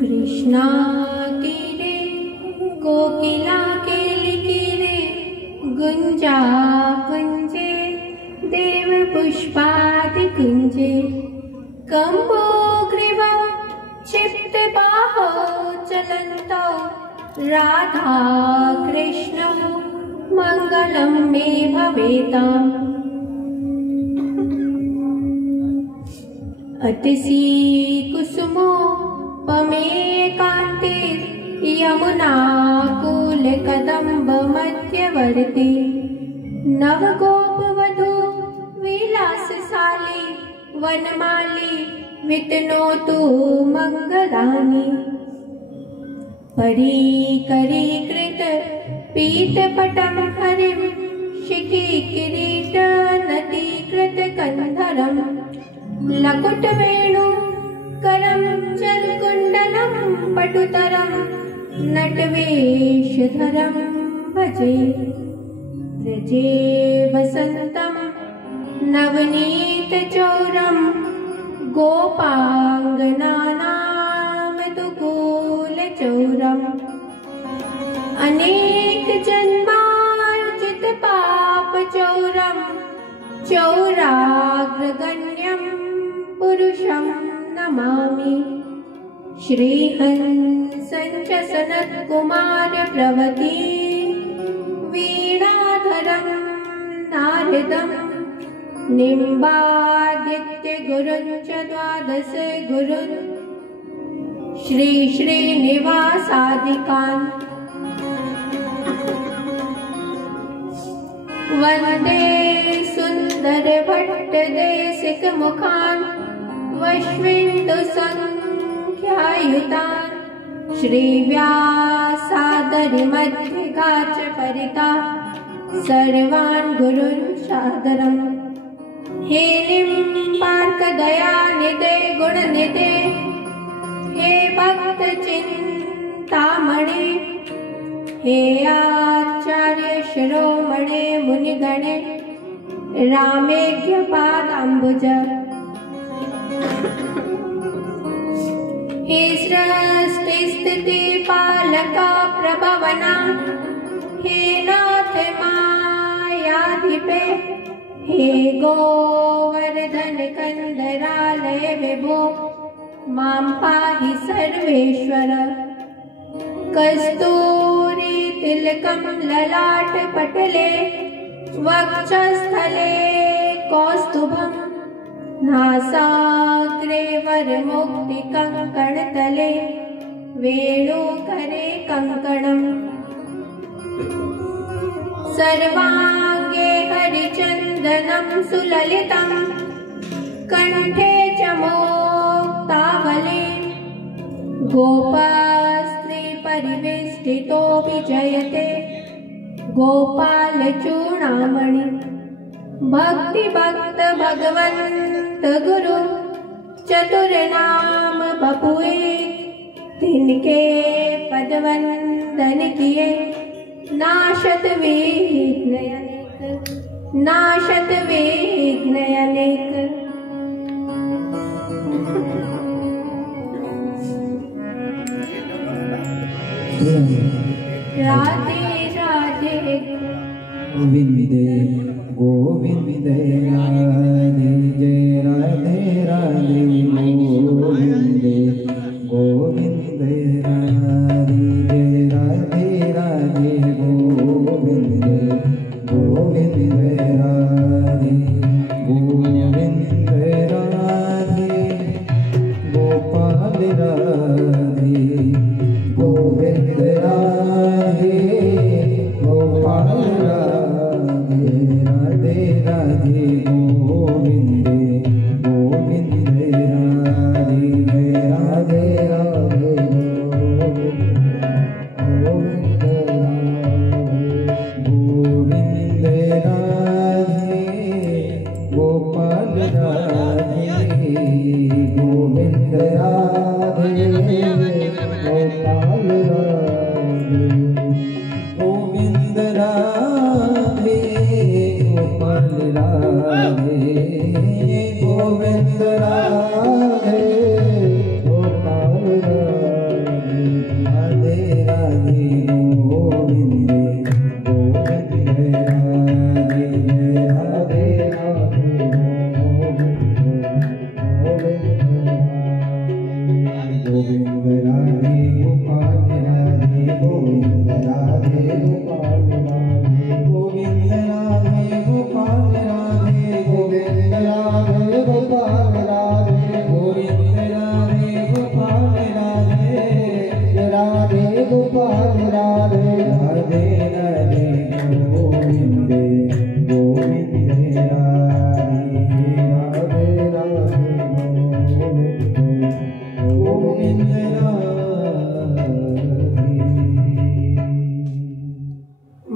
कृष्णा तीरे कोकिला केलिकीरे गुंजा कुंजे देव पुष्पादि कुंजे कंबोग्रीवा क्षिप्त बाहो चलन्तो राधा कृष्ण मंगलम मे भवेताम्। अतिसी कुसुमो पमेकान्ते यमुना कूलकदम्ब मध्यवर्ती नवगोपवधू विलासशाली वनमाली वितनोतु मंगलानि। परीकरीकृत पीतपटं हरिं शिखिकिरीट नटीकृत कंधरं लकुटवेणु करं जलकुण्डलं पटुतरं नटवेशधरं भजे। व्रजे वसन्तं नवनीतचौरं गोपाङ्गनानामनुकूलचौरम् अनेकजन्मार्जित पापचौरं चौराग्रगण्यं पुरुषं नमामि। श्रीहंसं च सनत्कुमारप्रवती वीणाधरं नारदं निम्बादित्यगुरुं च द्वादश गुरुन् श्रीश्रीनिवासादिकान् वन्दे सुन्दरभट्टदेशिकमुखान् वश्विन्दुसङ्ख्यायुतान् श्रीव्यासादरिमध्यगाच परिता सर्वान् गुरून् सादरम्। हे निम्बार्कदयानिधे गुणनिधे हे भक्तचिन्तामणे हे आचार्य शिरोमणे मुनिगणे रामेघ्यपादाम्बुज। हे सृष्टिस्थितिपालका प्रभवना हे नाथ मायाधिपे हे गोवर्धन कंदरालय विभो मां पाहि सर्वेश्वर। कस्तूरी तिलकं ललाटपटले वक्षस्थले कौस्तुभं नासाग्रे वरमुक्तिकङ्कणतले वेणुकरे कङ्कणम्। सर्वाङ्गे हरिचन्दनं सुललितं कण्ठे च मुक्तावली गोपास्त्री परिवेष्टितो विजयते गोपालचूडामणि। भक्ति भक्त भगवंत गुरु चतुर्नाम बपुए तिनके पदवंदन किए नाशत विघ्न अनेक। राधे राधे गोविंदे गोविंदे राधे जय राधे राधे गोविंदे गोविंदे राधे जय राधे राधे गोविंदे गोविंदे राधे गोविंदे राधे गोपाल राधे गोविंद राधे गोपाल राधे राधे राधे गोविंदे गोविंदे राधे जय राधे राधे गोविंद राधे राधे गोविंद राधे गोपाल राधे राधे गोविंद गोविंद राधे राधे राधे गोविंद राधे गोपाल राधे गोविंद राधे गोपाल राधे गोविंद राधे गोपाल राधे गोविंद राधे गोपाल राधे गोविंद राधे गोपाल राधे राधे गोपाल राधे राधे राधे गोविंद गोविंद राधे राधे राधे गोविंद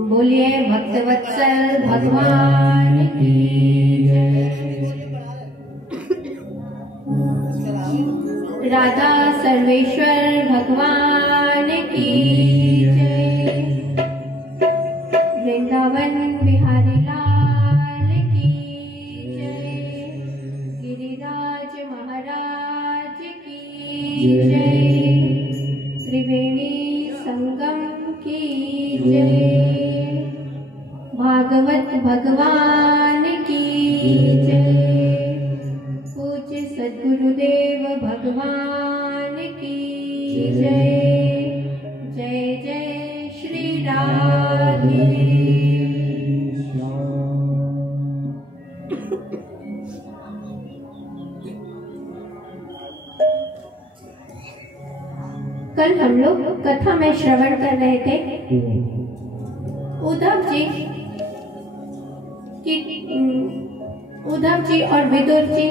बोलिए भक्तवत्सल भगवान की जय। राधा सर्वेश्वर भगवान की जय। वृंदावन बिहारी लाल की जय। गिरिराज महाराज की जय। त्रिवेणी संगम की जय। भागवत भगवान की जय। पूज्य सद्गुरुदेव भगवान की जय। जय जय श्री राधे। कल हम लोग कथा में श्रवण कर रहे थे उद्धव जी और विदुर जी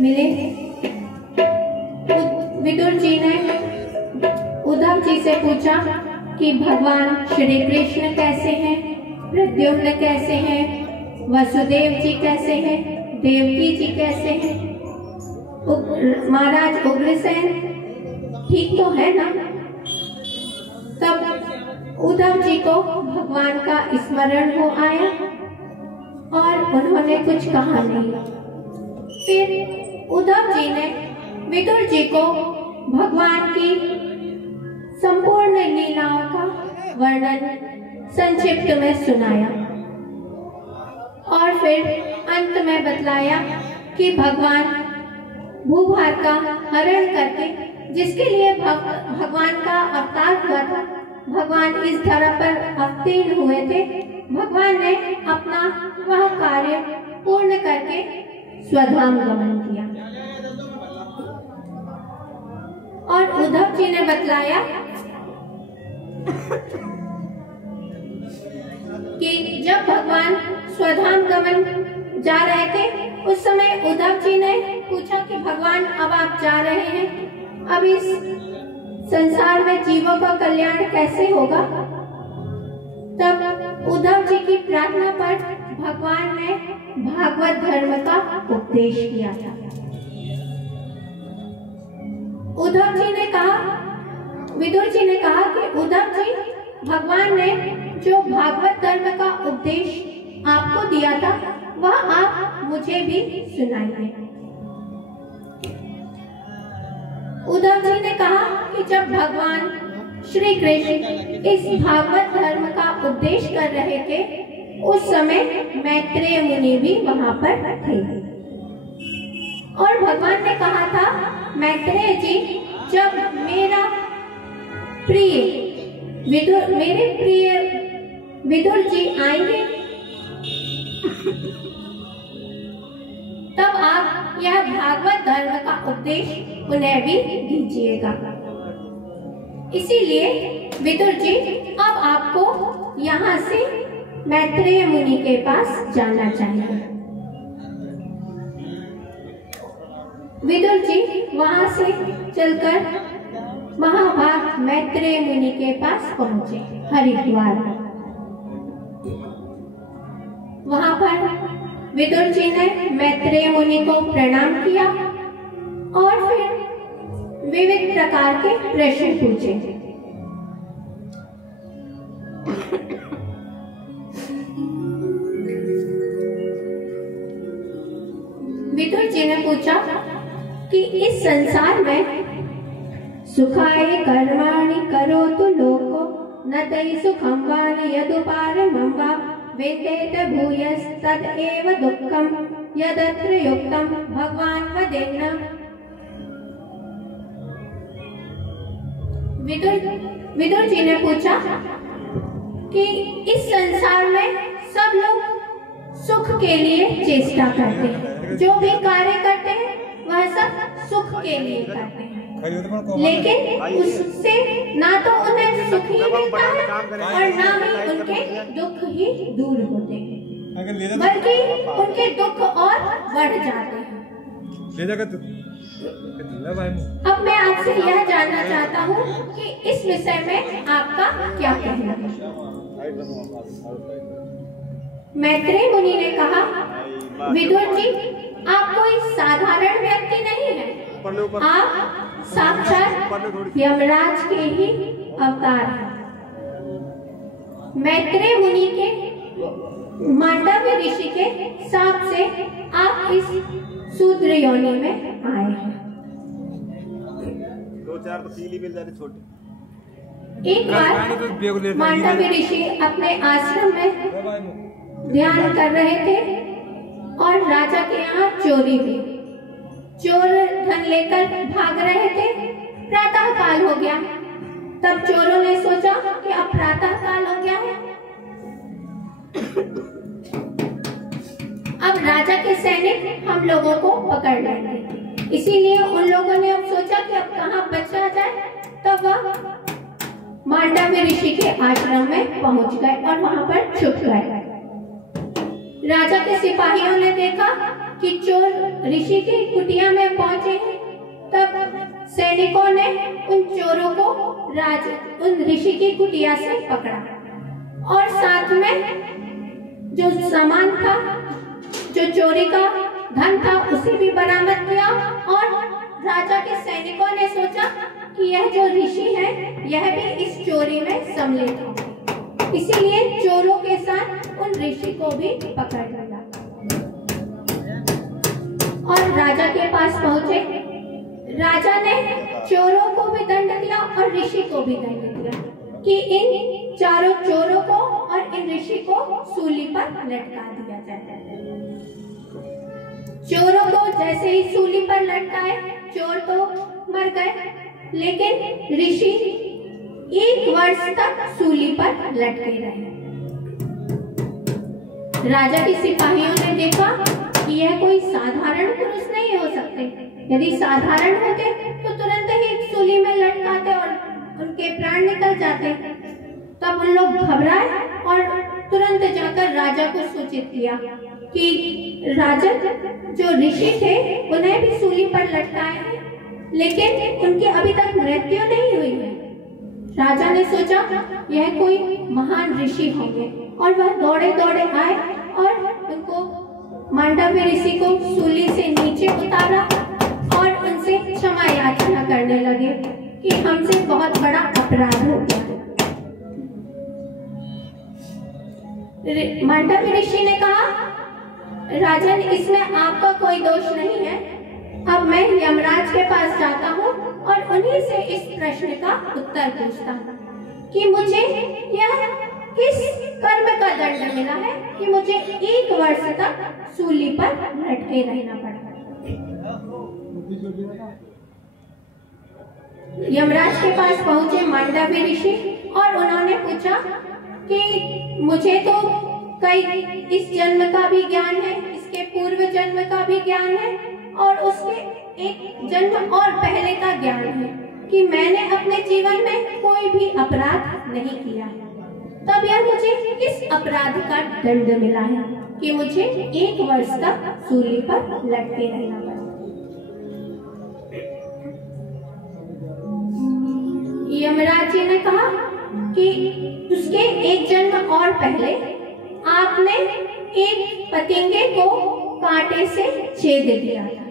मिले। विदुर जी ने उद्धव जी से पूछा कि भगवान श्री कृष्ण कैसे हैं, प्रद्युम्न कैसे हैं, वसुदेव जी कैसे हैं, देवकी जी कैसे हैं, महाराज उग्रसेन ठीक तो है ना। तब उद्धव जी को भगवान का स्मरण हो आया और उन्होंने कुछ कहा नहीं। फिर उद्धव जी ने विदुर जी को भगवान की संपूर्ण लीलाओं का वर्णन संक्षिप्त में सुनाया और फिर अंत में बतलाया कि भगवान भूभार का हरण करके, जिसके लिए भगवान का अवतार हुआ था, भगवान इस धरा पर अवतीर्ण हुए थे, भगवान ने अपना वह कार्य पूर्ण करके स्वधाम गमन किया। और उद्धव जी ने बतलाया कि जब भगवान स्वधाम गमन जा रहे थे, उस समय उद्धव जी ने पूछा कि भगवान अब आप जा रहे हैं, अब इस संसार में जीवों का कल्याण कैसे होगा। तब उद्धव जी की प्रार्थना पर भगवान ने भागवत धर्म का उपदेश किया था। उद्धव जी ने कहा, विदुर जी ने कहा कि उद्धव जी, भगवान ने जो भागवत धर्म का उपदेश आपको दिया था, वह आप मुझे भी सुनाइए। उद्धव जी ने कहा कि जब भगवान श्री कृष्ण इस भागवत धर्म का उपदेश कर रहे थे, उस समय मैत्रेय मुनि भी वहां पर थे और भगवान ने कहा था, मैत्रेय जी, जब मेरे प्रिय विदुर जी आएंगे, तब आप यह भागवत धर्म का उपदेश उन्हें भी दीजिएगा। इसीलिए विदुर जी, अब आपको यहाँ से मैत्रेय मुनि के पास जाना चाहिए। विदुर जी वहां से चलकर महाभाग मैत्रेय मुनि के पास पहुंचे हरिद्वार। वहां पर विदुर जी ने मैत्रेय मुनि को प्रणाम किया और फिर विविध प्रकार के प्रश्न पूछे। विदुर जी ने पूछा कि इस संसार में सुखाय कर्माणि करोतु लोको न तै सुखं वा न यदुपारमं वा वेदेत भूयस्तदेव दुःखं यदत्र युक्तं भगवान् वदेन्न। विदुर जी ने पूछा कि इस संसार में सब लोग सुख के लिए चेष्टा करते हैं, जो भी कार्य करते हैं वह सब सुख के लिए करते हैं, लेकिन उससे ना तो उन्हें सुख ही मिलता है और ना ही उनके दुख ही दूर होते हैं, बल्कि उनके दुख और बढ़ जाते हैं। अब मैं आपसे यह जानना चाहता हूँ कि इस विषय में आपका क्या कहना है। मैत्रेय मुनि ने कहा, विदुर जी आप कोई साधारण व्यक्ति नहीं है, आप साक्षात यमराज के ही अवतार हैं। मैत्रेय मुनि के मांडव्य ऋषि के शाप से आप इस शूद्र योनि में आए हैं। दो चार तो पीली मिल जाती छोटी। एक बार मांडव्य ऋषि अपने आश्रम में ध्यान कर रहे थे और राजा के यहाँ चोरी हुई। चोर धन लेकर भाग रहे थे। प्रातः काल हो गया। तब चोरों ने सोचा कि अब प्रातः काल हो गया है, अब राजा के सैनिक हम लोगों को पकड़ लेंगे। इसीलिए उन लोगों ने अब सोचा कि अब कहाँ बचा जाए। तब वह मांडव्य ऋषि के आश्रम में पहुंच गए और वहां पर छुप गए। राजा के सिपाहियों ने देखा कि चोर ऋषि की कुटिया में पहुंचे हैं। तब सैनिकों ने उन चोरों को उन ऋषि की कुटिया से पकड़ा और साथ में जो सामान था, जो चोरी का धन था, उसे भी बरामद किया। और राजा के सैनिकों ने सोचा कि यह जो ऋषि है यह भी इस चोरी में सम्मिलित है, इसीलिए चोरों के साथ उन ऋषि को भी पकड़ लिया और राजा के पास पहुंचे। राजा ने चोरों को भी दंड दिया और ऋषि को भी दंड दिया कि इन चारों चोरों को और इन ऋषि को सूली पर लटका दिया जाए। चोरों को जैसे ही सूली पर लटकाए, चोर तो मर गए, लेकिन ऋषि 1 वर्ष तक सूली पर लटके रहे। राजा के सिपाहियों ने देखा कि यह कोई साधारण पुरुष नहीं हो सकते। यदि साधारण होते तो तुरंत ही सूली में लटकाते और उनके प्राण निकल जाते। तब उन लोग घबराए और तुरंत जाकर राजा को सूचित किया कि राजन, जो ऋषि थे उन्हें भी सूली पर लटकाए हैं, लेकिन उनकी अभी तक मृत्यु नहीं हुई है। राजा ने सोचा यह कोई महान ऋषि होंगे और वह दौड़े दौड़े आए और उनको मांडव्य ऋषि को सूली से नीचे उतारा और उनसे क्षमा याचना करने लगे कि हमसे बहुत बड़ा अपराध हो गया। मांडव्य ऋषि ने कहा, राजन, इसमें आपका कोई दोष नहीं है। अब मैं यमराज के पास जाता हूँ और उन्हीं से इस प्रश्न का उत्तर पूछता हूँ कि मुझे यह किस कर्म का दंड मिला है कि मुझे 1 वर्ष तक सूली पर लटके रहना पड़ा। यमराज के पास पहुंचे मांडव्य ऋषि और उन्होंने पूछा कि मुझे तो कई इस जन्म का भी ज्ञान है, इसके पूर्व जन्म का भी ज्ञान है और उसके एक जन्म और पहले का ज्ञान है कि मैंने अपने जीवन में कोई भी अपराध नहीं किया। तब यह मुझे किस अपराध का दंड मिला है कि मुझे 1 वर्ष तक सूली पर लटके रहना पड़ा। यमराज जी ने कहा कि उसके एक जन्म और पहले आपने एक पतंगे को कांटे से छेद दिया था,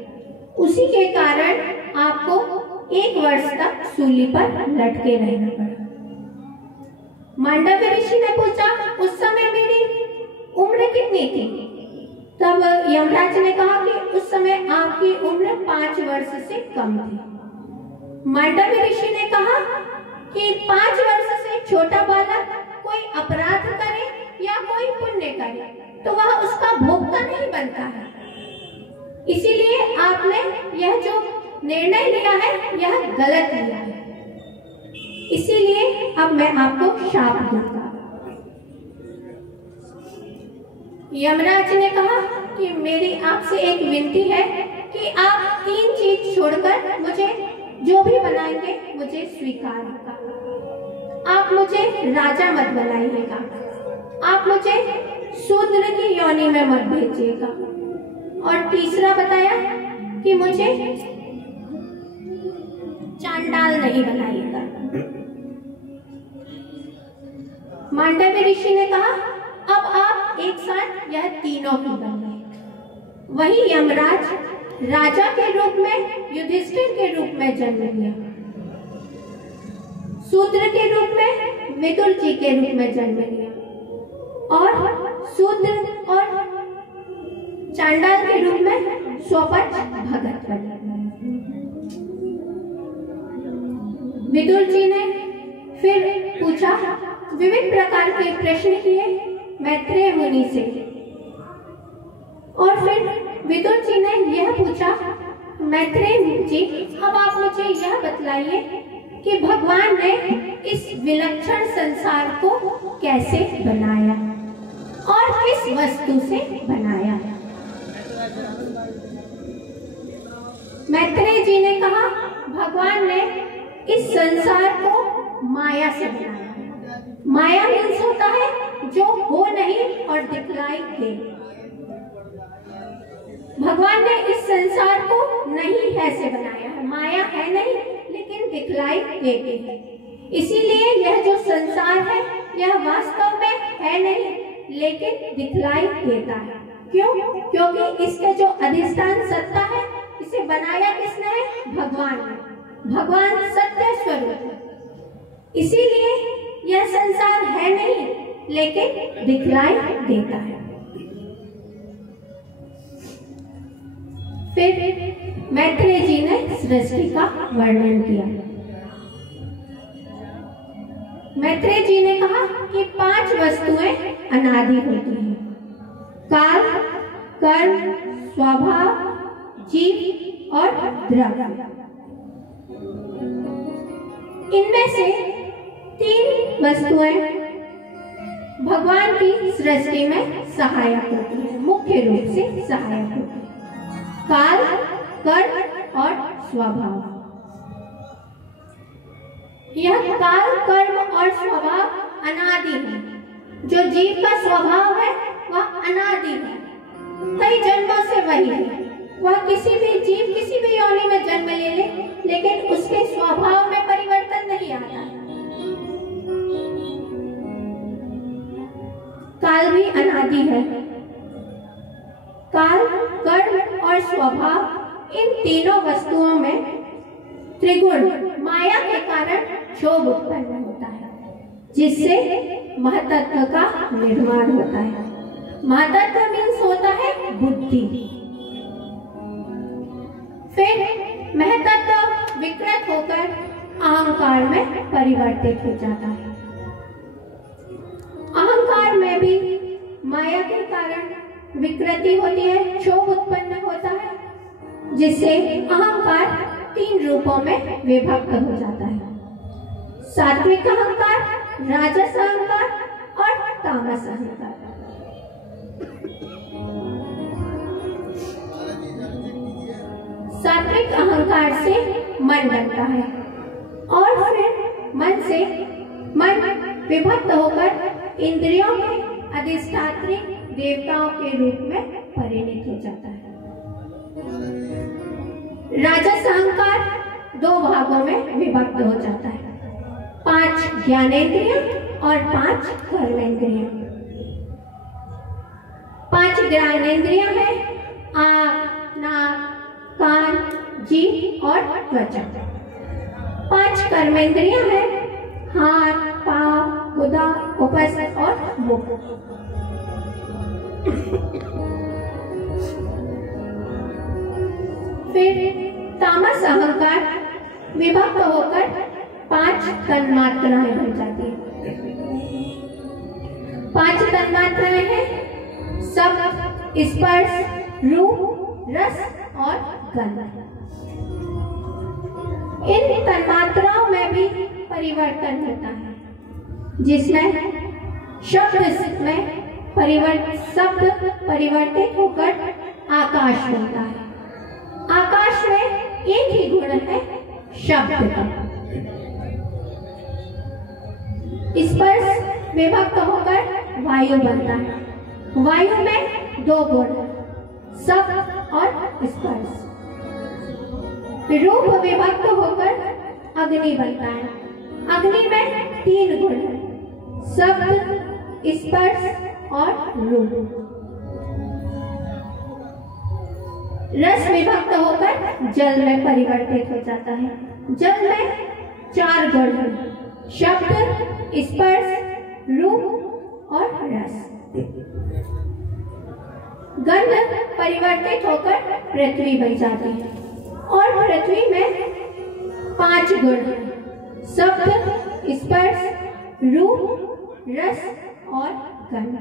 उसी के कारण आपको 1 वर्ष तक सूली पर लटके रहना पड़ा। मांडव्य ऋषि ने पूछा, उस समय मेरी उम्र कितनी थी? तब यमराज ने कहा कि उस समय आपकी उम्र 5 वर्ष से कम थी। मांडव्य ऋषि ने कहा कि 5 वर्ष से छोटा बालक कोई अपराध करे या कोई पुण्य करे तो वह उसका भोक्ता नहीं बनता है। इसीलिए आपने यह जो निर्णय लिया है यह गलत लिया है। इसीलिए अब मैं आपको शाप दूंगा। यमराज ने कहा कि मेरी आपसे एक विनती है कि आप 3 चीज छोड़कर मुझे जो भी बनाएंगे मुझे स्वीकार होगा। आप मुझे राजा मत बनाइएगा, आप मुझे शूद्र की योनि में मत भेजिएगा, और तीसरा बताया कि मुझे चांडाल नहीं बनाइएगा। मांडव्य ऋषि ने कहा अब आप एक साथ यह तीनों ही बन गए। वही यमराज राजा के रूप में युधिष्ठिर के रूप में जन्म लिया, शूद्र के रूप में विदुर जी के रूप में जन्म लिया, और शूद्र और चांडाल के रूप में स्वपच भगत बने। विदुर जी ने फिर पूछा, विविध प्रकार के प्रश्न किए मैत्रेय मुनि से, और फिर विदुर जी ने यह पूछा, मैत्रेय जी अब आप मुझे यह बतलाइए कि भगवान ने इस विलक्षण संसार को कैसे बनाया और किस वस्तु से बनाया। मैत्रेय जी ने कहा, भगवान ने इस संसार को माया से बनाया। माया मीन्स होता है जो हो नहीं और दिखलाई दे। भगवान ने इस संसार को नहीं है से बनाया है। माया है नहीं लेकिन दिखलाई देती है। इसीलिए यह जो संसार है यह वास्तव में है नहीं लेकिन दिखलाई देता है। क्यों? क्योंकि इसके जो अधिष्ठान सत्ता है इसे बनाया किसने है? भगवान ने। भगवान सत्य स्वरूप है, इसीलिए यह संसार है नहीं लेकिन दिखलाई देता है। फिर मैत्रेय जी ने सृष्टि का वर्णन किया। मैत्रेय जी ने कहा कि 5 वस्तुएं अनादि होती हैं, काल, कर्म, स्वभाव, जीव और द्रव्य। इनमें से 3 वस्तुएं भगवान की सृष्टि में सहायक होती है, मुख्य रूप से सहायक होती है, काल, कर्म और स्वभाव। यह काल, कर्म और स्वभाव अनादि है। जो जीव का स्वभाव है वह अनादि है, कई जन्मों से वही है। वह किसी भी जीव किसी भी योनि में जन्म ले ले लेकिन उसके स्वभाव में परिवर्तन नहीं आता। काल भी अनादि है। काल, कर्म और स्वभाव इन तीनों वस्तुओं में त्रिगुण माया के कारण क्षोभ उत्पन्न होता है, जिससे महतत्व का निर्माण होता है। महतत्व मीन्स होता है बुद्धि। फिर महतत्व विकृत होकर अहंकार में परिवर्तित हो जाता है। अहंकार में भी माया के कारण विकृति होती है, क्षोभ उत्पन्न होता है, जिससे अहंकार 3 रूपों में विभक्त हो जाता है। सात्विक अहंकार, राजस अहंकार और तामस अहंकार। सात्विक अहंकार से मन बनता है और फिर मन विभक्त होकर इंद्रियों के अधिष्ठात्री देवताओं के रूप में परिणत हो जाता है। राजस अहंकार 2 भागों में विभक्त हो जाता है, 5 ज्ञानेंद्रिय और 5 कर्मेंद्रिय। 5 ज्ञानेंद्रिय है आँख, नाक, कान, जीभ और त्वचा। 5 कर्मेंद्रिय है हाथ, पाँव, गुदा, उपस्थ और मुख। तामस अहंकार विभक्त होकर 5 तन्मात्राएं बन जाती हैं। 5 तन्मात्राएं हैं शब्द, स्पर्श, रूप, रस और गंध। इन तन्मात्राओं में भी परिवर्तन होता है, जिसमें शब्द में शब्द परिवर्तित होकर आकाश बनता है। आकाश में एक ही गुण है शब्द का। स्पर्श विभक्त होकर वायु बनता है। वायु में 2 गुण, शब्द और स्पर्श। रूप विभक्त होकर अग्नि बनता है। अग्नि में 3 गुण है, शब्द, स्पर्श और रूप। रस विभक्त होकर जल में परिवर्तित हो जाता है। जल में 4 गुण है, शब्द, स्पर्श, रूप और रस। गंध परिवर्तित होकर पृथ्वी बन जाती है और पृथ्वी में 5 गुण है, शब्द, स्पर्श, रूप, रस और गंध।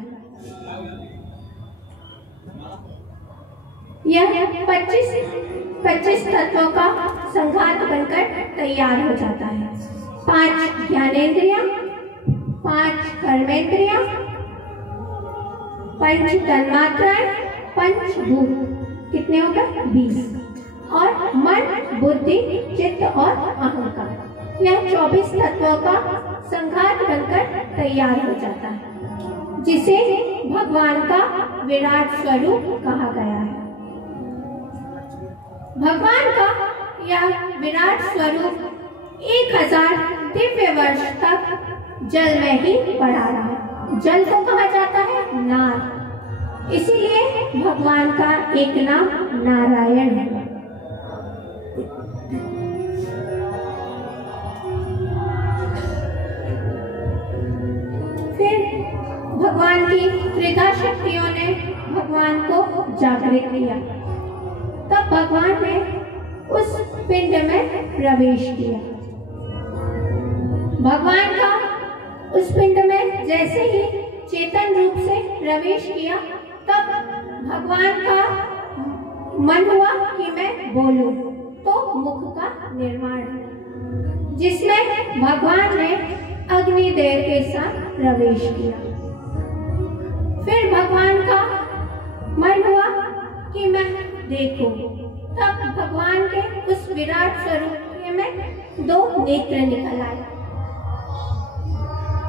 यह 25 तत्वों का संघात बनकर तैयार हो जाता है। 5 ज्ञानेंद्रियां, 5 कर्मेंद्रियां, 5 तन्मात्राएं, 5 भूत, कितने हो गए? 20, और मन, बुद्धि, चित्त और अहंकार। यह 24 तत्वों का संघात बनकर तैयार हो जाता है, जिसे भगवान का विराट स्वरूप कहा गया है। भगवान का यह विराट स्वरूप 1000 दिव्य वर्ष तक जल में ही पड़ा रहा। जल को कहा जाता है नार, इसीलिए भगवान का एक नाम नारायण है। फिर भगवान की त्रिधा शक्तियों ने भगवान को जागृत किया। तब भगवान ने उस पिंड में प्रवेश किया। भगवान का उस पिंड में जैसे ही चेतन रूप से प्रवेश किया, तब भगवान का मन हुआ कि मैं बोलूं, तो मुख का निर्माण हुआ, जिसमें भगवान ने अग्निदेव के साथ प्रवेश किया। फिर भगवान का मन हुआ कि मैं देखो, तब भगवान के उस विराट स्वरूप में 2 नेत्र निकल आए,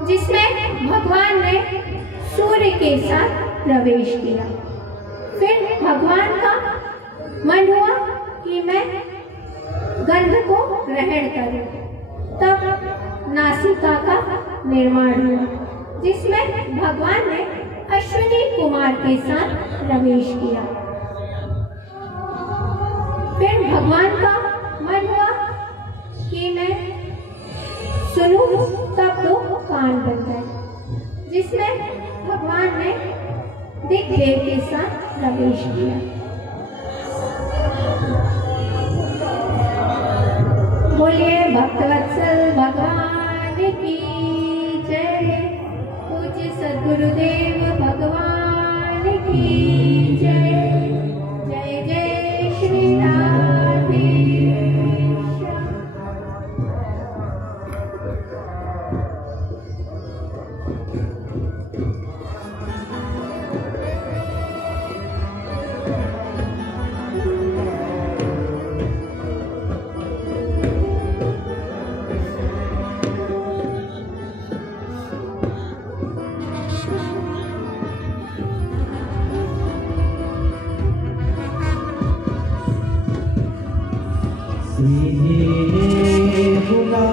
जिसमें भगवान ने सूर्य के साथ प्रवेश किया। फिर भगवान का मन हुआ कि मैं गंध को ग्रहण करूं, तब नासिका का निर्माण हुआ, जिसमें भगवान ने अश्विनी कुमार के साथ प्रवेश किया। फिर भगवान का मन हुआ कि मैं सुनूं, तब 2 कान बन गए, जिसमें भगवान ने दिग्देव के साथ प्रवेश किया। बोलिए भक्तवत्सल भगवान की जय। पूज्य सद्गुरुदेव भगवान की जय। जय जय श्री राधे। बुला